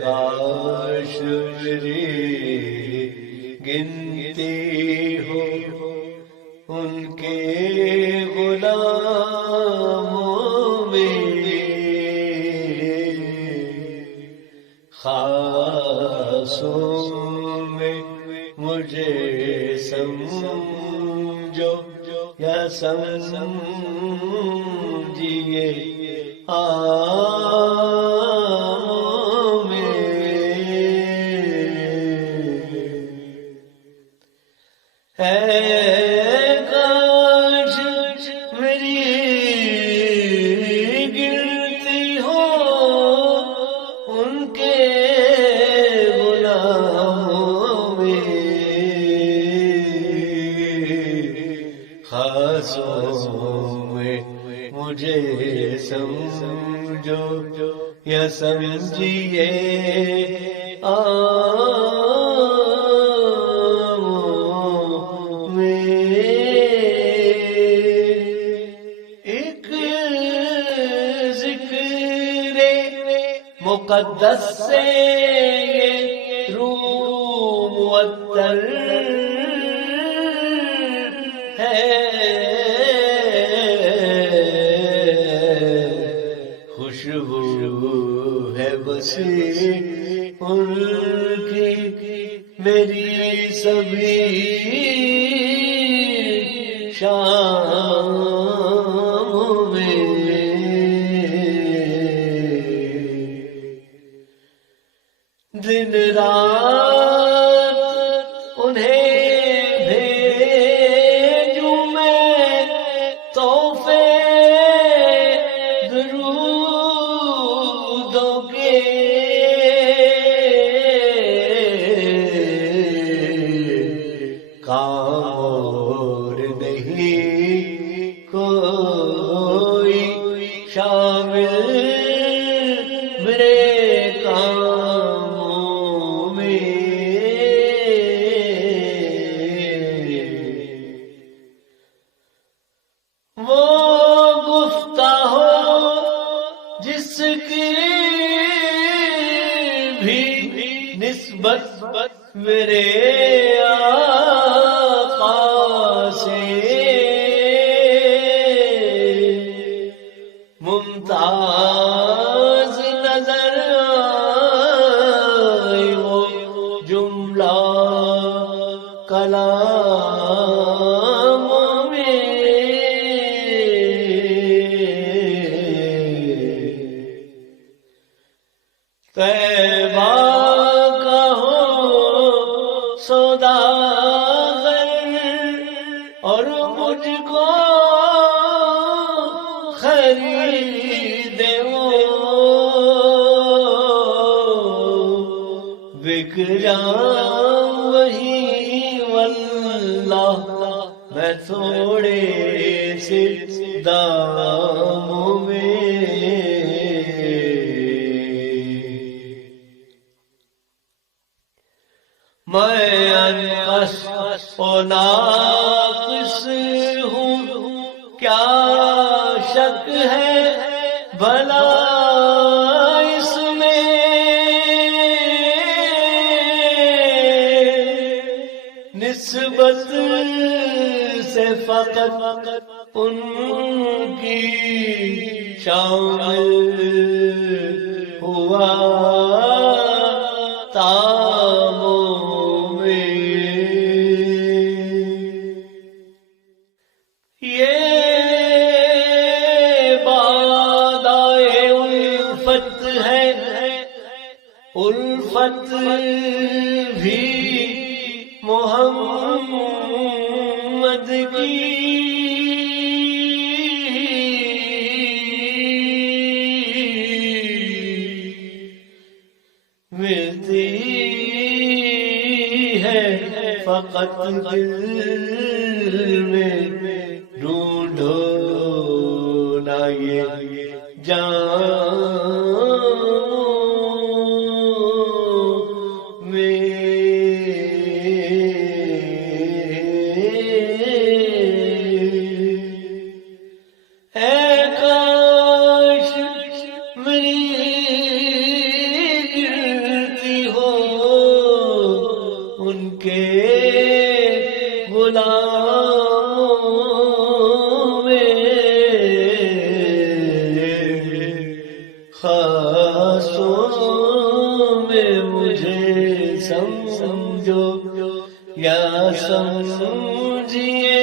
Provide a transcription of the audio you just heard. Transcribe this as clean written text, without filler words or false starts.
کاش میری گنتی ہو ان کے غلاموں میں، خاصوں میں مجھے سمجھو یا سمجھیے کاش میری گرتی ہو ان کے غلاموں میں، خاصوں میں مجھے سمجھو یا سمجھیے مقدس سے یہ روح معطر ہے، خوشبو ہے بسی ان کی میری سبھی شام میں، دن رات انہیں بھیجوں میں تحفے درودوں کے، کام اور نہیں کوئی شامل میرے کاموں میں، وہ گفتہ ہو جس کی بھی نسبت میرے آقا سے ممتاز نظر آئی، وہ جملہ کلام میں، طیبہ کا ہو سوداگر اور مجھ کو خریدے وہ، بک جاؤں وہی واللہ میں تھوڑے سے داموں میں، میں انقص و ناقص ہوں کیا شک ہے بھلا اس میں، نسبت سے فقط ان کی شامل ہوا تاموں میں، یہ بادائے الفت ہے، الفت بھی محمد کی، ملتی ہے فقط دل میں ڈھونڈو نا یہ جان سمجھو یا سمجھیے